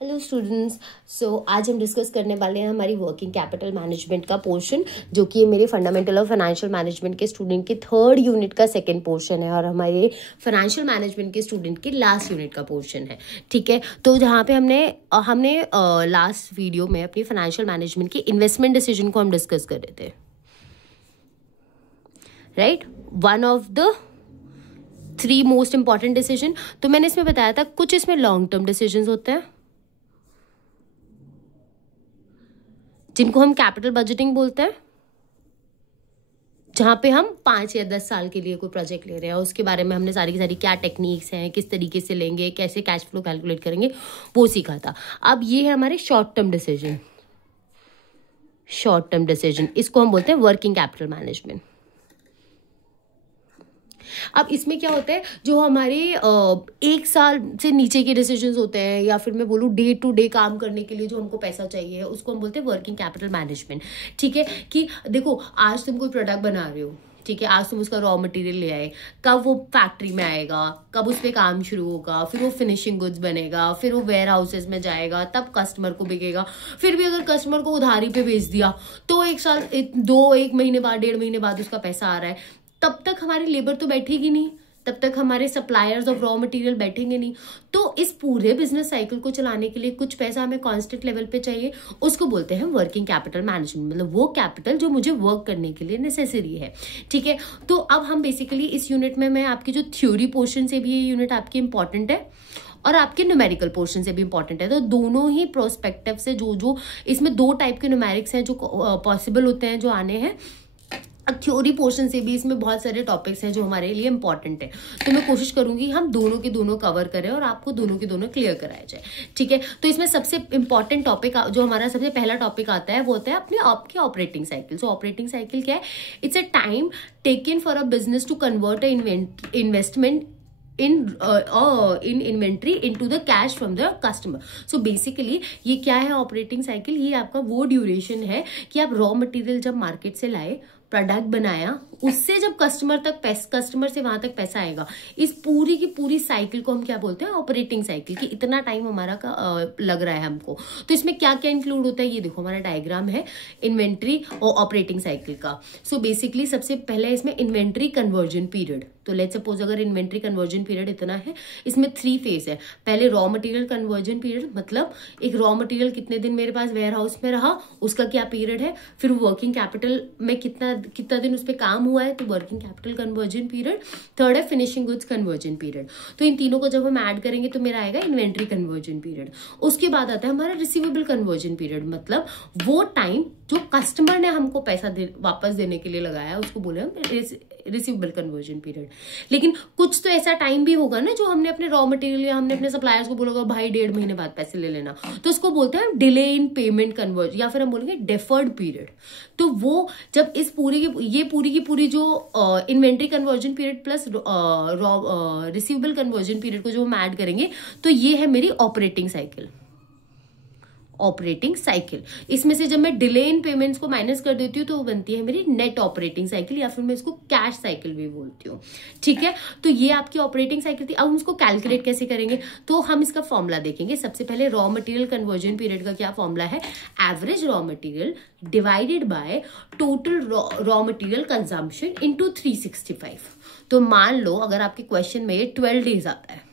Hello students. आज हम discuss करने वाले हैं हमारी वर्किंग कैपिटल मैनेजमेंट का पोर्शन, जो कि मेरे फंडामेंटल ऑफ फाइनेंशियल मैनेजमेंट के स्टूडेंट के थर्ड यूनिट का सेकंड पोर्शन है और हमारे फाइनेंशियल मैनेजमेंट के स्टूडेंट के लास्ट यूनिट का पोर्शन है। ठीक है, तो जहाँ पे हमने लास्ट वीडियो में अपनी फाइनेंशियल मैनेजमेंट की इन्वेस्टमेंट डिसीजन को हम डिस्कस कर रहे थे, right. One of the 3 most important decision. तो मैंने इसमें बताया था कुछ इसमें लॉन्ग टर्म डिसीजन होते हैं जिनको हम कैपिटल बजटिंग बोलते हैं, जहाँ पे हम 5 या 10 साल के लिए कोई प्रोजेक्ट ले रहे हैं, उसके बारे में हमने सारी की सारी क्या टेक्निक्स हैं, किस तरीके से लेंगे, कैसे कैश फ्लो कैलकुलेट करेंगे, वो सीखा था। अब ये है हमारे short term decision. Short term decision इसको हम बोलते हैं वर्किंग कैपिटल मैनेजमेंट। अब इसमें क्या होता है, जो हमारे 1 साल से नीचे के डिसीजंस होते हैं, या फिर मैं बोलूँ डे टू डे काम करने के लिए जो हमको पैसा चाहिए, उसको हम बोलते हैं वर्किंग कैपिटल मैनेजमेंट। ठीक है, कि देखो आज तुम कोई प्रोडक्ट बना रहे हो, ठीक है, आज तुम उसका रॉ मटेरियल ले आए, कब वो फैक्ट्री में आएगा, कब उस पर काम शुरू होगा, फिर वो फिनिशिंग गुड्स बनेगा, फिर वो वेयर हाउसेज में जाएगा, तब कस्टमर को बिकेगा। फिर भी अगर कस्टमर को उधारी पे बेच दिया तो 1 महीने बाद 1.5 महीने बाद उसका पैसा आ रहा है, तब तक हमारी लेबर तो बैठेगी नहीं, तब तक हमारे सप्लायर्स ऑफ रॉ मटेरियल बैठेंगे नहीं। तो इस पूरे बिजनेस साइकिल को चलाने के लिए कुछ पैसा हमें कांस्टेंट लेवल पे चाहिए, उसको बोलते हैं वर्किंग कैपिटल मैनेजमेंट। मतलब वो कैपिटल जो मुझे वर्क करने के लिए नेसेसरी है। ठीक है, तो अब हम बेसिकली इस यूनिट में, मैं आपकी जो थ्योरी पोर्शन से भी ये यूनिट आपकी इंपॉर्टेंट है और आपके न्यूमेरिकल पोर्शन से भी इंपॉर्टेंट है। तो दोनों ही प्रोस्पेक्टिव से जो इसमें 2 टाइप के न्यूमेरिक्स हैं जो पॉसिबल होते हैं, जो आने हैं। थ्योरी पोर्शन से भी इसमें बहुत सारे टॉपिक्स हैं जो हमारे लिए इंपॉर्टेंट है, तो मैं कोशिश करूंगी हम दोनों के दोनों कवर करें और आपको दोनों के दोनों क्लियर कराया जाए। ठीक है, तो इसमें सबसे इंपॉर्टेंट टॉपिक जो हमारा सबसे पहला टॉपिक आता है वो होता है आपकी operating cycle. So operating cycle क्या है? It's a time taken for a business to convert a investment in inventory into the cash from the customer. So basically ये क्या है ऑपरेटिंग साइकिल? ये आपका वो ड्यूरेशन है कि आप रॉ मटेरियल जब मार्केट से लाए, प्रोडक्ट बनाया, उससे जब कस्टमर से वहां तक पैसा आएगा, इस पूरी की पूरी साइकिल को हम क्या बोलते हैं? Operating cycle. कि इतना टाइम हमारा लग रहा है हमको। तो इसमें क्या क्या इंक्लूड होता है, ये देखो हमारा डायग्राम है इन्वेंट्री और ऑपरेटिंग साइकिल का। सो बेसिकली सबसे पहले इसमें इन्वेंट्री कन्वर्जन पीरियड। तो लेट्स सपोज अगर इन्वेंट्री कन्वर्जन पीरियड इतना है, इसमें 3 फेज है। पहले रॉ मटेरियल कन्वर्जन पीरियड, मतलब एक रॉ मटेरियल कितने दिन मेरे पास वेयर हाउस में रहा, उसका क्या पीरियड है। फिर वर्किंग कैपिटल में कितना दिन उस पर काम हुआ है, तो working capital conversion period. Third है फिनिशिंग गुड्स कन्वर्जन पीरियड। तो इन तीनों को जब हम ऐड करेंगे तो मेरा आएगा इन्वेंट्री कन्वर्जन पीरियड। उसके बाद आता है हमारा रिसीवेबल कन्वर्जन पीरियड, मतलब वो टाइम जो कस्टमर ने हमको पैसा वापस देने के लिए लगाया, उसको बोले हम रिसीवेबल कन्वर्जन पीरियड। लेकिन कुछ तो ऐसा टाइम भी होगा ना, जो हमने अपने रॉ मटेरियल या हमने अपने सप्लायर्स को बोला भाई 1.5 महीने बाद पैसे ले लेना, तो उसको बोलते हैं डिले इन पेमेंट कन्वर्जन, या फिर हम बोलेंगे डेफर्ड पीरियड। तो वो जब इस पूरी की पूरी जो inventory conversion period plus receivable conversion period को जो हम ऐड करेंगे, तो ये है मेरी ऑपरेटिंग साइकिल। ऑपरेटिंग साइकिल, इसमें से जब मैं डिले इन पेमेंट्स को माइनस कर देती हूँ तो वो बनती है मेरी नेट ऑपरेटिंग साइकिल, या फिर मैं इसको कैश साइकिल भी बोलती हूँ। ठीक है, तो ये आपकी ऑपरेटिंग साइकिल थी। अब हम इसको कैलकुलेट कैसे करेंगे, तो हम इसका फॉर्मूला देखेंगे। सबसे पहले रॉ मटेरियल कन्वर्जन पीरियड का क्या फॉर्मूला है? Average raw material divided by total raw material consumption into 365। तो मान लो अगर आपके क्वेश्चन में 12 डेज आता है,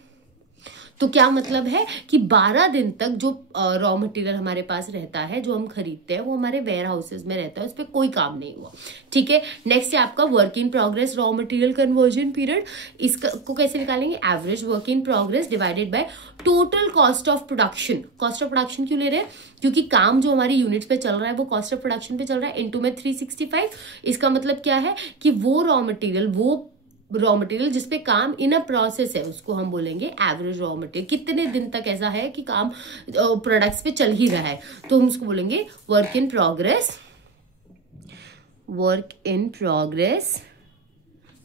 तो क्या मतलब है कि 12 दिन तक जो रॉ मटेरियल हमारे पास रहता है, जो हम खरीदते हैं, वो हमारे वेयर हाउसेज में रहता है, उस पर कोई काम नहीं हुआ। ठीक है, नेक्स्ट है आपका work in progress raw material conversion period. इसको कैसे निकालेंगे? Average work in progress divided by total cost of production. Cost of production क्यों ले रहे हैं? क्योंकि काम जो हमारी यूनिट्स पे चल रहा है वो कॉस्ट ऑफ प्रोडक्शन पे चल रहा है, इनटू में 365। इसका मतलब क्या है कि वो रॉ मटेरियल जिसपे काम इन अ प्रोसेस है, उसको हम बोलेंगे एवरेज रॉ मटेरियल। कितने दिन तक ऐसा है कि काम प्रोडक्ट्स पे चल ही रहा है, तो हम उसको बोलेंगे work in progress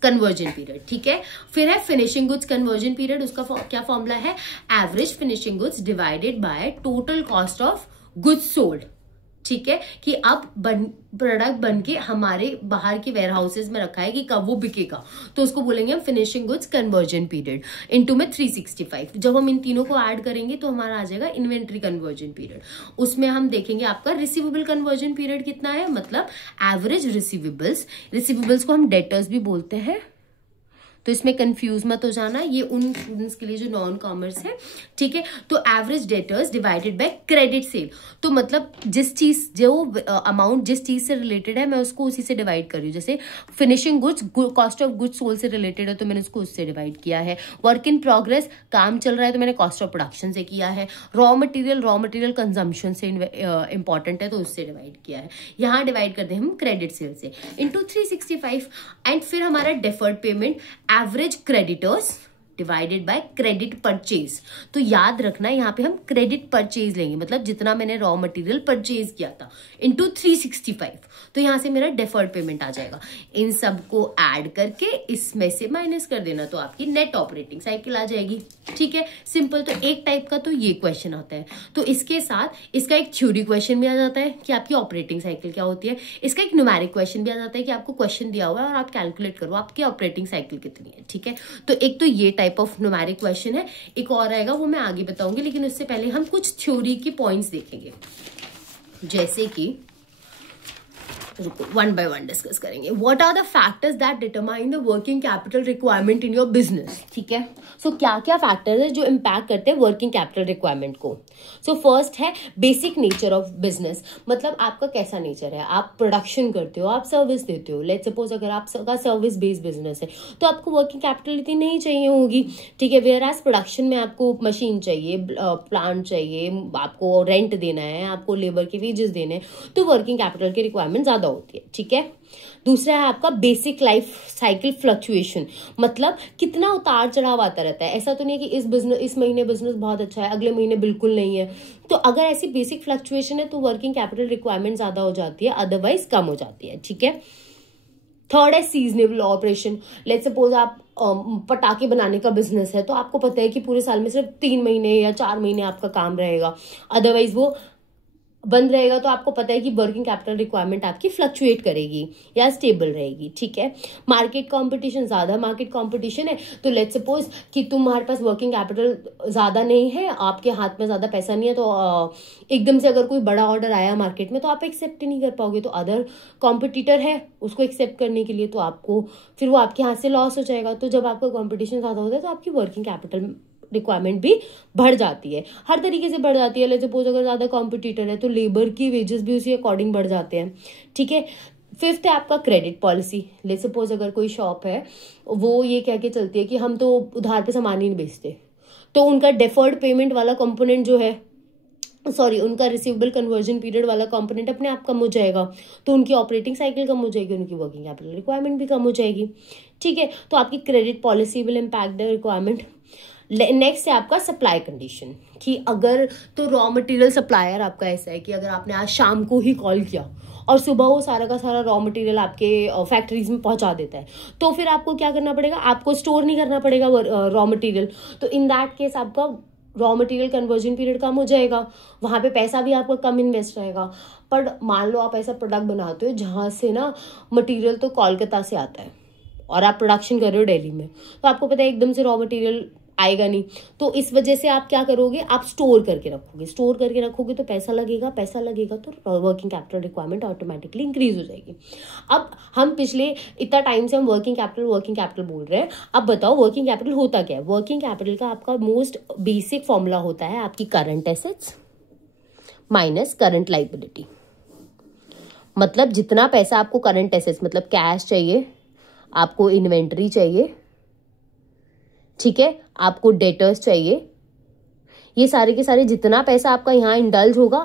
conversion period. ठीक है, फिर है फिनिशिंग गुड्स कन्वर्जन पीरियड। उसका क्या फॉर्मूला है? Average finishing goods divided by total cost of goods sold. ठीक है, कि अब प्रोडक्ट बन के हमारे बाहर के वेयर हाउसेज में रखा है कि कब वो बिकेगा, तो उसको बोलेंगे हम finishing goods conversion period. Into में 365, जब हम इन तीनों को ऐड करेंगे तो हमारा आ जाएगा इन्वेंट्री कन्वर्जन पीरियड। उसमें हम देखेंगे आपका रिसीवेबल कन्वर्जन पीरियड कितना है, मतलब एवरेज रिसीवेबल्स को हम डेटर्स भी बोलते हैं, तो इसमें कंफ्यूज मत हो जाना, ये उन स्टूडेंट्स के लिए जो नॉन कॉमर्स है, ठीक है। तो average debtors divided by credit sale, तो मतलब जिस चीज जो अमाउंट जिस चीज से रिलेटेड है मैं उसको उसी से डिवाइड कर रही हूँ। जैसे finishing goods cost of goods sold से रिलेटेड है तो मैंने उसको उससे डिवाइड किया है। वर्क इन प्रोग्रेस काम चल रहा है तो मैंने कॉस्ट ऑफ प्रोडक्शन से किया है। रॉ मटेरियल कंजम्पशन से इंपॉर्टेंट है तो उससे डिवाइड किया है। यहाँ डिवाइड करते हैं हम क्रेडिट सेल से इंटू 365। एंड फिर हमारा deferred payment average creditors divided by credit purchase. तो याद रखना यहाँ पे हम क्रेडिट परचेज लेंगे, मतलब जितना मैंने रॉ मटेरियल परचेज किया था इंटू 365, तो यहाँ से मेरा डेफर्ड पेमेंट आ जाएगा। इन सबको ऐड करके इसमें से माइनस कर देना तो आपकी नेट ऑपरेटिंग साइकिल आ जाएगी, ठीक है। सिंपल। तो एक टाइप का तो ये क्वेश्चन आता है, तो इसके साथ इसका एक थ्योरी क्वेश्चन भी आ जाता है कि आपकी ऑपरेटिंग साइकिल क्या होती है। इसका एक न्यूमेरिक क्वेश्चन भी आ जाता है कि आपको क्वेश्चन दिया हुआ है और आप कैलकुलेट करो आपकी ऑपरेटिंग साइकिल कितनी है, ठीक है। तो एक तो ये टाइप ऑफ न्यूमेरिक क्वेश्चन है, एक और आएगा वो मैं आगे बताऊंगी, लेकिन उससे पहले हम कुछ थ्योरी की पॉइंट्स देखेंगे, जैसे कि वन बाय वन डिस्कस करेंगे। What are the factors that determine the working capital requirement in your business, ठीक है। सो क्या क्या फैक्टर्स है जो इम्पैक्ट करते हैं वर्किंग कैपिटल रिक्वायरमेंट को। सो फर्स्ट है बेसिक नेचर ऑफ बिजनेस, मतलब आपका कैसा नेचर है, आप प्रोडक्शन करते हो, आप सर्विस देते हो। लेट्स सपोज अगर आपका सर्विस बेस्ड बिजनेस है तो आपको वर्किंग कैपिटल इतनी नहीं चाहिए होगी, ठीक है। वेयर एज प्रोडक्शन में आपको मशीन चाहिए, प्लांट चाहिए, आपको रेंट देना है, आपको लेबर के वेजेस देने हैं, तो वर्किंग कैपिटल की रिक्वायरमेंट ज्यादा होती है, ठीक है। दूसरा है आपका बेसिक लाइफ साइकिल फ्लक्चुएशन, मतलब कितना उतार चढ़ाव आता रहता है। ऐसा तो नहीं है कि इस महीने बिजनेस बहुत अच्छा है, अगले महीने बिल्कुल नहीं है। तो अगर ऐसी बेसिक फ्लक्चुएशन है तो वर्किंग कैपिटल रिक्वायरमेंट ज्यादा हो जाती है, अदरवाइज कम हो जाती है, ठीक है। थर्ड है सीजनेबल ऑपरेशन। लेट्स सपोज आप पटाखे बनाने का बिजनेस है तो आपको पता है कि पूरे साल में सिर्फ 3 महीने या 4 महीने आपका काम रहेगा, अदरवाइज वो बंद रहेगा, तो आपको पता है कि वर्किंग कैपिटल रिक्वायरमेंट आपकी फ्लक्चुएट करेगी या स्टेबल रहेगी, ठीक है। मार्केट कंपटीशन, ज्यादा मार्केट कंपटीशन है तो लेट्स सपोज कि तुम्हारे पास वर्किंग कैपिटल ज्यादा नहीं है, आपके हाथ में ज्यादा पैसा नहीं है, तो एकदम से अगर कोई बड़ा ऑर्डर आया मार्केट में तो आप एक्सेप्ट ही नहीं कर पाओगे। तो अदर कॉम्पिटिटर है उसको एक्सेप्ट करने के लिए तो आपको फिर वो आपके हाथ से लॉस हो जाएगा। तो जब आपका कॉम्पिटिशन ज्यादा होता है तो आपकी वर्किंग कैपिटल रिक्वायरमेंट भी बढ़ जाती है, हर तरीके से बढ़ जाती है। लेट्स सपोज अगर ज्यादा कॉम्पिटिटर है तो लेबर की वेजेस भी उसी अकॉर्डिंग बढ़ जाते हैं, ठीक है। फिफ्थ है आपका क्रेडिट पॉलिसी। लेट्स सपोज अगर कोई शॉप है वो ये कह के चलती है कि हम तो उधार पे सामान ही नहीं बेचते, तो उनका डेफर्ड पेमेंट वाला कंपोनेंट जो है, उनका रिसीवेबल कन्वर्जन पीरियड वाला कंपोनेंट अपने आप कम हो जाएगा, तो उनकी ऑपरेटिंग साइकिल कम हो जाएगी, उनकी वर्किंग कैपिटल रिक्वायरमेंट भी कम हो जाएगी, ठीक है। तो आपकी credit policy will impact the requirement. Next है आपका सप्लाई कंडीशन, कि अगर तो रॉ मटेरियल सप्लायर आपका ऐसा है कि अगर आपने आज शाम को ही कॉल किया और सुबह वो सारा का सारा रॉ मटेरियल आपके फैक्ट्रीज में पहुंचा देता है, तो फिर आपको क्या करना पड़ेगा, आपको स्टोर नहीं करना पड़ेगा रॉ मटेरियल। तो इन दैट केस आपका रॉ मटेरियल कन्वर्जन पीरियड कम हो जाएगा, वहां पे पैसा भी आपका कम इन्वेस्ट रहेगा। पर मान लो आप ऐसा प्रोडक्ट बनाते हो जहां से ना मटेरियल तो कोलकाता से आता है और आप प्रोडक्शन कर रहे हो दिल्ली में, तो आपको पता है एकदम से रॉ मटेरियल आएगा नहीं, तो इस वजह से आप क्या करोगे, आप स्टोर करके रखोगे तो पैसा लगेगा तो working capital requirement automatically increase हो जाएगी। अब हम पिछले इतना टाइम से हम वर्किंग कैपिटल बोल रहे हैं, अब बताओ वर्किंग कैपिटल होता क्या है। वर्किंग कैपिटल का आपका मोस्ट बेसिक फॉर्मूला होता है आपकी current assets minus current liability. मतलब जितना पैसा आपको करंट एसेट्स मतलब कैश चाहिए, आपको इन्वेंट्री चाहिए, ठीक है, आपको डेटर्स चाहिए, ये सारे के सारे जितना पैसा आपका यहाँ इंडल्ज होगा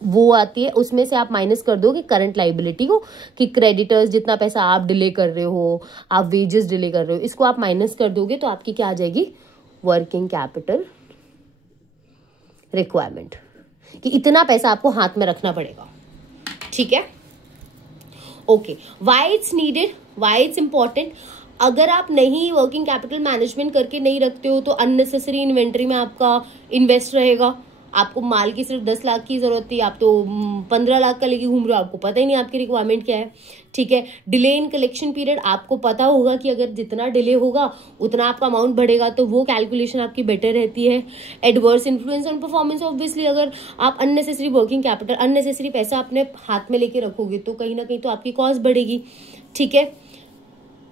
वो आती है, उसमें से आप माइनस कर दोगे करंट लायबिलिटी को, कि क्रेडिटर्स जितना पैसा आप डिले कर रहे हो, आप वेजेस डिले कर रहे हो, इसको आप माइनस कर दोगे तो आपकी क्या आ जाएगी, वर्किंग कैपिटल रिक्वायरमेंट, कि इतना पैसा आपको हाथ में रखना पड़ेगा, ठीक है। Okay, why it's needed, why it's important. अगर आप नहीं वर्किंग कैपिटल मैनेजमेंट करके नहीं रखते हो तो अननेसेसरी इन्वेंट्री में आपका इन्वेस्ट रहेगा, आपको माल की सिर्फ 10 लाख की जरूरत थी, आप तो 15 लाख का लेके घूम रहे हो, आपको पता ही नहीं आपकी रिक्वायरमेंट क्या है। ठीक है, डिले इन कलेक्शन पीरियड, आपको पता होगा कि अगर जितना डिले होगा उतना आपका अमाउंट बढ़ेगा, तो वो कैलकुलेशन आपकी बेटर रहती है। Adverse influence on performance, obviously अगर आप अननेसेसरी वर्किंग कैपिटल, अननेसेसरी पैसा अपने हाथ में लेके रखोगे तो कहीं ना कहीं तो आपकी कॉस्ट बढ़ेगी। ठीक है,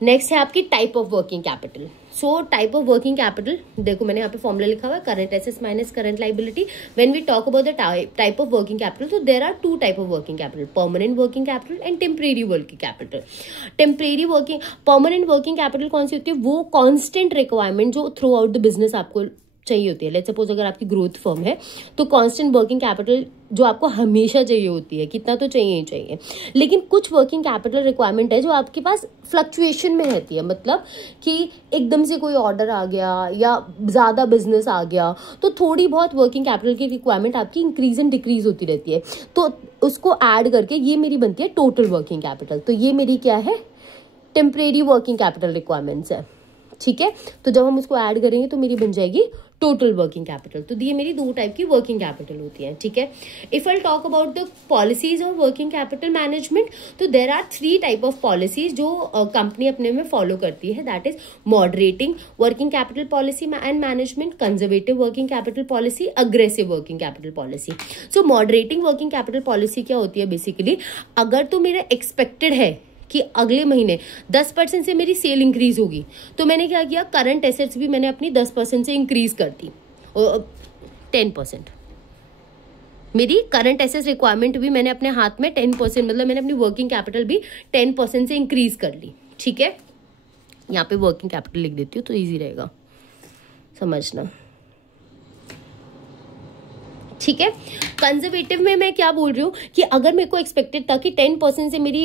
नेक्स्ट है आपकी type of working capital. So type of working capital, देखो मैंने यहाँ पे फॉर्मूला लिखा हुआ है, current assets minus current liability. When we talk about the type of working capital, तो there are two type of working capital, permanent working capital and temporary working capital. Permanent working capital कौन सी होती है? वो constant requirement जो throughout the business आपको चाहिए होती है। लेट्स सपोज अगर आपकी ग्रोथ फर्म है तो कांस्टेंट वर्किंग कैपिटल जो आपको हमेशा चाहिए होती है, कितना तो चाहिए ही चाहिए। लेकिन कुछ वर्किंग कैपिटल रिक्वायरमेंट है जो आपके पास फ्लक्चुएशन में रहती है, मतलब कि एकदम से कोई ऑर्डर आ गया या ज़्यादा बिजनेस आ गया तो थोड़ी बहुत वर्किंग कैपिटल की रिक्वायरमेंट आपकी इंक्रीज एंड डिक्रीज होती रहती है, तो उसको ऐड करके ये मेरी बनती है टोटल वर्किंग कैपिटल। तो ये मेरी क्या है? टेम्परेरी वर्किंग कैपिटल रिक्वायरमेंट्स है। ठीक है, तो जब हम उसको ऐड करेंगे तो मेरी बन जाएगी टोटल वर्किंग कैपिटल। तो ये मेरी दो टाइप की वर्किंग कैपिटल होती है। ठीक है, if I talk about the policies of working capital management, तो there are 3 type of policies जो कंपनी अपने में फॉलो करती है, that is moderating working capital policy and management, conservative working capital policy, aggressive working capital policy. So moderating working capital policy क्या होती है? Basically अगर तो मेरा एक्सपेक्टेड है कि अगले महीने 10% से मेरी सेल इंक्रीज होगी, तो मैंने क्या किया, करंट एसेट्स भी मैंने अपनी 10% से इंक्रीज कर दी, 10%। मेरी करंट एसेट्स रिक्वायरमेंट भी मैंने अपने हाथ में 10%, मतलब मैंने अपनी वर्किंग कैपिटल भी 10% से इंक्रीज कर ली। ठीक है, यहाँ पे वर्किंग कैपिटल लिख देती हूँ तो ईजी रहेगा समझना। ठीक है, कंजर्वेटिव में मैं क्या बोल रही हूँ कि अगर मेरे को एक्सपेक्टेड था कि 10% से मेरी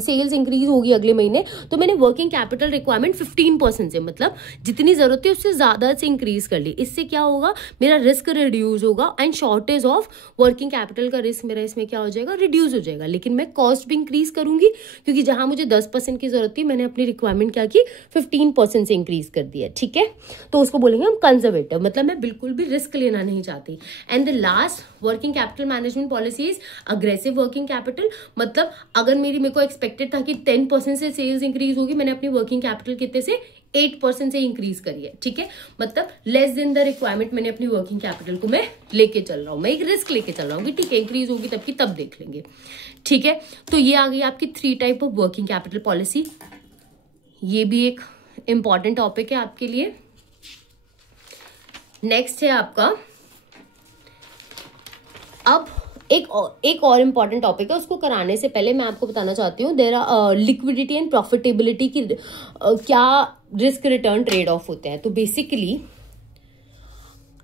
सेल्स इंक्रीज होगी अगले महीने, तो मैंने वर्किंग कैपिटल रिक्वायरमेंट 15% से, मतलब जितनी जरूरत है उससे ज्यादा से इंक्रीज कर ली। इससे क्या होगा, मेरा रिस्क रिड्यूस होगा and shortage of working capital का रिस्क मेरा इसमें क्या हो जाएगा, रिड्यूस हो जाएगा। लेकिन मैं कॉस्ट भी इंक्रीज करूंगी, क्योंकि जहां मुझे 10% की जरूरत थी मैंने अपनी रिक्वायरमेंट क्या की, 15% से इंक्रीज कर दिया। ठीक है, तो उसको बोलेंगे हम कंजर्वेटिव, मतलब मैं बिल्कुल भी रिस्क लेना नहीं चाहती। And the last working capital management policy is aggressive working capital, मतलब अगर मेरे को एक्सपेक्टेड था कि 10% से सेल्स इंक्रीज होगी, मैंने अपनी वर्किंग कैपिटल कितने से 8% से इंक्रीज करी है। ठीक है, मतलब लेस देन द रिक्वायरमेंट मैंने अपनी वर्किंग कैपिटल को मैं लेके चल रहा हूं, मैं एक रिस्क लेके चल रहा हूँ कि ठीक है इंक्रीज होगी तब की तब देख लेंगे। ठीक है, तो ये आ गई आपकी 3 type of working capital policy. ये भी एक इंपॉर्टेंट टॉपिक है आपके लिए। नेक्स्ट है आपका, अब एक और इम्पॉर्टेंट टॉपिक है, उसको कराने से पहले मैं आपको बताना चाहती हूँ there are liquidity and profitability की क्या रिस्क रिटर्न ट्रेड ऑफ होते हैं। तो बेसिकली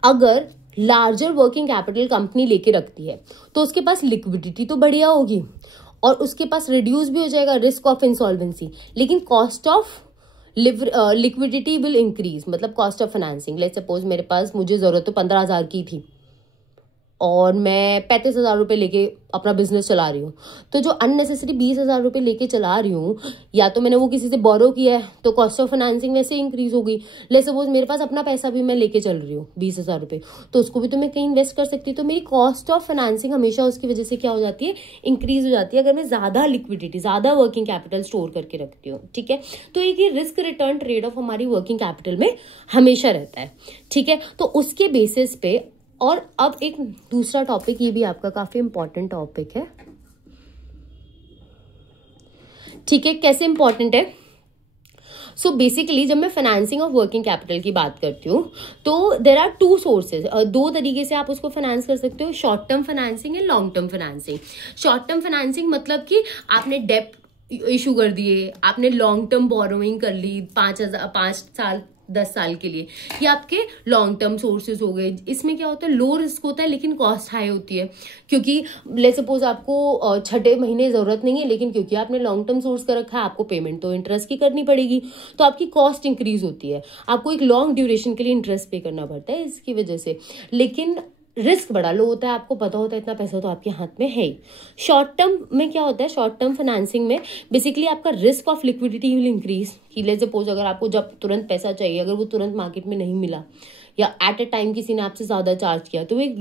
अगर लार्जर वर्किंग कैपिटल कंपनी लेके रखती है तो उसके पास लिक्विडिटी तो बढ़िया होगी और उसके पास रिड्यूस भी हो जाएगा रिस्क ऑफ इंसॉल्वेंसी, लेकिन cost of liquidity will increase, मतलब cost of financing. Let's suppose मेरे पास, मुझे जरूरत तो 15,000 की थी और मैं 35,000 रुपये लेके अपना बिजनेस चला रही हूँ, तो जो अननेसेसरी 20,000 रुपये लेके चला रही हूँ, या तो मैंने वो किसी से बोरो किया है तो कॉस्ट ऑफ फाइनेंसिंग वैसे इंक्रीज हो गई। लेट्स सपोज मेरे पास अपना पैसा भी मैं लेके चल रही हूँ 20,000 रुपये, तो उसको भी तो मैं कहीं इन्वेस्ट कर सकती हूँ, तो मेरी कॉस्ट ऑफ फाइनेंसिंग हमेशा उसकी वजह से क्या हो जाती है, इंक्रीज हो जाती है, अगर मैं ज्यादा लिक्विडिटी, ज्यादा वर्किंग कैपिटल स्टोर करके रखती हूँ। ठीक है, तो एक ये रिस्क रिटर्न ट्रेड ऑफ हमारी वर्किंग कैपिटल में हमेशा रहता है। ठीक है, तो उसके बेसिस पे, और अब एक दूसरा टॉपिक, ये भी आपका काफी इंपॉर्टेंट टॉपिक है। ठीक है, कैसे इंपॉर्टेंट है? सो बेसिकली जब मैं फाइनेंसिंग ऑफ वर्किंग कैपिटल की बात करती हूँ तो देर आर 2 सोर्सेज, 2 तरीके से आप उसको फाइनेंस कर सकते हो, short term financing and long term financing. Short term financing मतलब कि आपने डेप्ट इशू कर दिए, आपने लॉन्ग टर्म बोरोइंग कर ली 5 साल 10 साल के लिए, ये आपके लॉन्ग टर्म सोर्सेज हो गए। इसमें क्या होता है, लो रिस्क होता है लेकिन कॉस्ट हाई होती है, क्योंकि लेट्स सपोज आपको 6 महीने जरूरत नहीं है, लेकिन क्योंकि आपने लॉन्ग टर्म सोर्स कर रखा है, आपको पेमेंट तो इंटरेस्ट की करनी पड़ेगी, तो आपकी कॉस्ट इंक्रीज होती है, आपको एक लॉन्ग ड्यूरेशन के लिए इंटरेस्ट पे करना पड़ता है इसकी वजह से, लेकिन रिस्क बड़ा लो होता है, आपको पता होता है इतना पैसा तो आपके हाथ में है ही। शॉर्ट टर्म में क्या होता है, शॉर्ट टर्म फाइनेंसिंग में बेसिकली आपका risk of liquidity will increase, कि लेट्स सपोज अगर आपको जब तुरंत पैसा चाहिए, अगर वो तुरंत मार्केट में नहीं मिला या एट अ टाइम किसी ने आपसे ज्यादा चार्ज किया, तो एक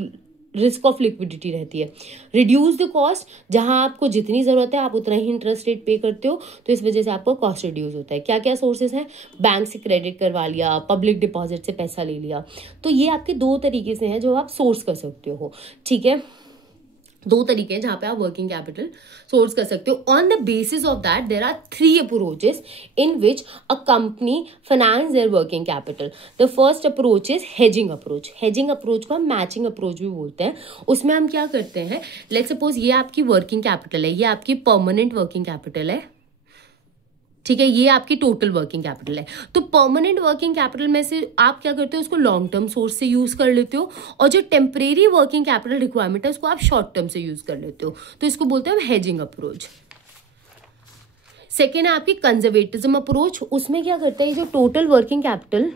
रिस्क ऑफ लिक्विडिटी रहती है। रिड्यूस द कॉस्ट, जहां आपको जितनी जरूरत है आप उतना ही इंटरेस्ट रेट पे करते हो, तो इस वजह से आपको कॉस्ट रिड्यूस होता है। क्या क्या सोर्सेज हैं, बैंक से क्रेडिट करवा लिया, पब्लिक डिपॉजिट से पैसा ले लिया, तो ये आपके दो तरीके से हैं जो आप सोर्स कर सकते हो। ठीक है, दो तरीके हैं जहां पे आप वर्किंग कैपिटल सोर्स कर सकते हो। On the basis of that there are 3 approaches in which a company finance their working capital. The first approach is hedging approach. Hedging approach को हम मैचिंग अप्रोच भी बोलते हैं। उसमें हम क्या करते हैं, लेट्स सपोज ये आपकी वर्किंग कैपिटल है, ये आपकी परमानेंट वर्किंग कैपिटल है, ठीक है, ये आपकी टोटल वर्किंग कैपिटल है। तो परमानेंट वर्किंग कैपिटल में से आप क्या करते हो, उसको लॉन्ग टर्म सोर्स से यूज कर लेते हो, और जो टेम्परेरी वर्किंग कैपिटल रिक्वायरमेंट है उसको आप शॉर्ट टर्म से यूज कर लेते हो। तो इसको बोलते हैं हेजिंग अप्रोच। सेकेंड है आपकी कंजर्वेटिज्म अप्रोच। उसमें क्या करते हैं, जो टोटल वर्किंग कैपिटल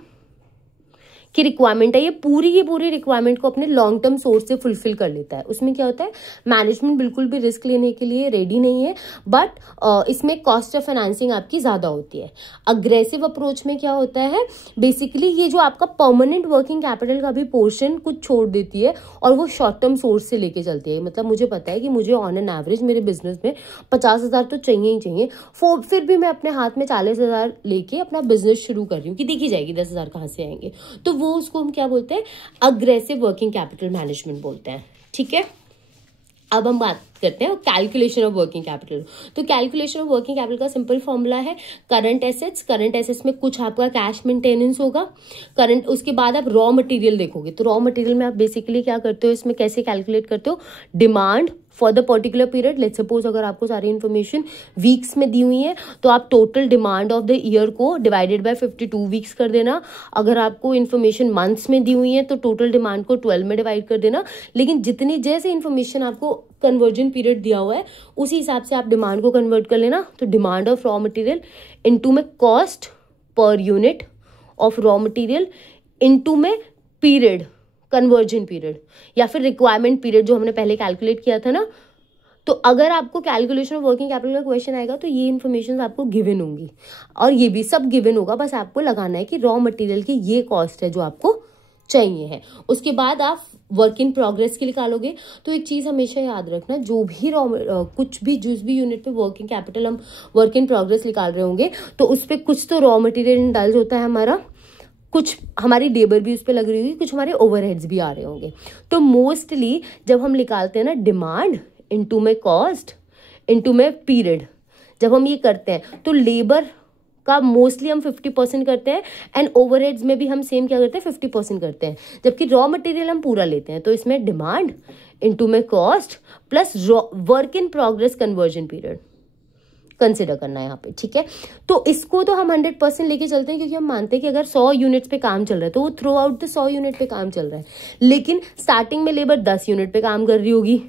की रिक्वायरमेंट है, ये पूरी रिक्वायरमेंट को अपने लॉन्ग टर्म सोर्स से फुलफिल कर लेता है। उसमें क्या होता है, मैनेजमेंट बिल्कुल भी रिस्क लेने के लिए रेडी नहीं है, बट इसमें कॉस्ट ऑफ फाइनेंसिंग आपकी ज्यादा होती है। अग्रेसिव अप्रोच में क्या होता है, बेसिकली ये जो आपका परमानेंट वर्किंग कैपिटल का भी पोर्शन कुछ छोड़ देती है और वो शॉर्ट टर्म सोर्स से लेके चलती है। मतलब मुझे पता है कि मुझे ऑन एन एवरेज मेरे बिजनेस में 50,000 तो चाहिए ही चाहिए, फिर भी मैं अपने हाथ में 40,000 लेके अपना बिजनेस शुरू कर रही हूँ कि देखी जाएगी 10,000 कहाँ से आएंगे। तो वो उसको हम क्या बोलते हैं, अग्रेसिव वर्किंग कैपिटल मैनेजमेंट बोलते हैं। ठीक है, अब हम बात करते हैं कैलकुलेशन ऑफ वर्किंग कैपिटल। तो कैलकुलेशन ऑफ वर्किंग कैपिटल का सिंपल फॉर्मूला है करंट एसेट्स। करंट एसेट्स में कुछ आपका कैश मेंटेनेंस होगा, करंट, उसके बाद आप रॉ मटेरियल देखोगे। तो रॉ मटेरियल में आप बेसिकली क्या करते हो, इसमें कैसे कैलकुलेट करते हो, demand for the particular period. Let's suppose अगर आपको सारी इन्फॉर्मेशन वीक्स में दी हुई है तो आप total demand of the year को डिवाइडेड बाय 52 वीक्स कर देना। अगर आपको इन्फॉर्मेशन मंथ्स में दी हुई है तो टोटल डिमांड को 12 में डिवाइड कर देना। लेकिन जितनी जैसे इन्फॉर्मेशन आपको कन्वर्जन पीरियड दिया हुआ है उसी हिसाब से आप डिमांड को कन्वर्ट कर लेना। तो demand of raw material into में cost per unit of raw material into में पीरियड, कन्वर्जन पीरियड या फिर रिक्वायरमेंट पीरियड जो हमने पहले कैलकुलेट किया था ना। तो अगर आपको कैलकुलेशन ऑफ वर्किंग कैपिटल का क्वेश्चन आएगा तो ये इन्फॉर्मेशन आपको गिवन होंगी और ये भी सब गिवन होगा, बस आपको लगाना है कि रॉ मटेरियल की ये कॉस्ट है जो आपको चाहिए है। उसके बाद आप वर्क इन प्रोग्रेस की निकालोगे। तो एक चीज हमेशा याद रखना, जो भी कुछ भी जिस भी यूनिट पे वर्किंग कैपिटल हम वर्क इन प्रोग्रेस निकाल रहे होंगे तो उस पर कुछ तो रॉ मटेरियल इंडल्ज होता है हमारा, कुछ हमारी लेबर भी उस पर लग रही होगी, कुछ हमारे ओवरहेड्स भी आ रहे होंगे। तो मोस्टली जब हम निकालते हैं ना डिमांड इनटू में कॉस्ट इनटू में पीरियड, जब हम ये करते हैं तो लेबर का मोस्टली हम 50% करते हैं एंड ओवरहेड्स में भी हम सेम क्या करते हैं 50% करते हैं, जबकि रॉ मटेरियल हम पूरा लेते हैं। तो इसमें डिमांड इनटू में cost plus work in progress conversion period consider करना है यहाँ पे। ठीक है, तो इसको तो हम 100% लेके चलते हैं क्योंकि हम मानते हैं कि अगर 100 यूनिट्स पे काम चल रहा है तो वो थ्रू आउट द 100 यूनिट पे काम चल रहा है। लेकिन स्टार्टिंग में लेबर 10 यूनिट पे काम कर रही होगी,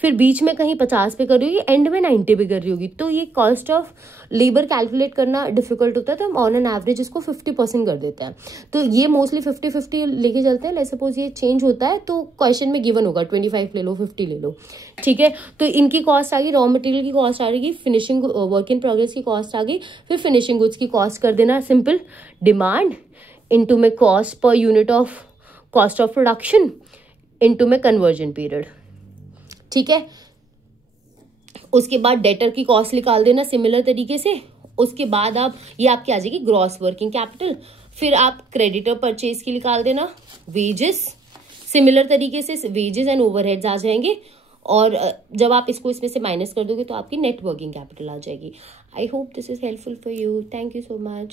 फिर बीच में कहीं 50 पे कर रही होगी, एंड में 90 पे कर रही होगी। तो ये कॉस्ट ऑफ लेबर कैलकुलेट करना डिफिकल्ट होता है, तो हम ऑन एन एवरेज इसको 50% कर देते हैं। तो ये मोस्टली 50-50 लेके चलते हैं। लेट्स सपोज ये चेंज होता है तो क्वेश्चन में गिवन होगा 25 ले लो 50 ले लो। ठीक है, तो इनकी कॉस्ट आ गई, रॉ मटेरियल की कॉस्ट आ गई, फिनिशिंग वर्क इन प्रोग्रेस की कॉस्ट आ गई, फिर फिनिशिंग गुड्स की कॉस्ट कर देना सिंपल, डिमांड इनटू में cost per unit of cost of production into में कन्वर्जन पीरियड। ठीक है, उसके बाद डेटर की कॉस्ट निकाल देना सिमिलर तरीके से। उसके बाद आप ये आपकी आ जाएगी ग्रॉस वर्किंग कैपिटल। फिर आप क्रेडिटर परचेज की निकाल देना, वेजेस सिमिलर तरीके से वेजेस एंड ओवरहेड्स आ जाएंगे, और जब आप इसको इसमें से माइनस कर दोगे तो आपकी नेट वर्किंग कैपिटल आ जाएगी। I hope this is helpful for you. Thank you so much.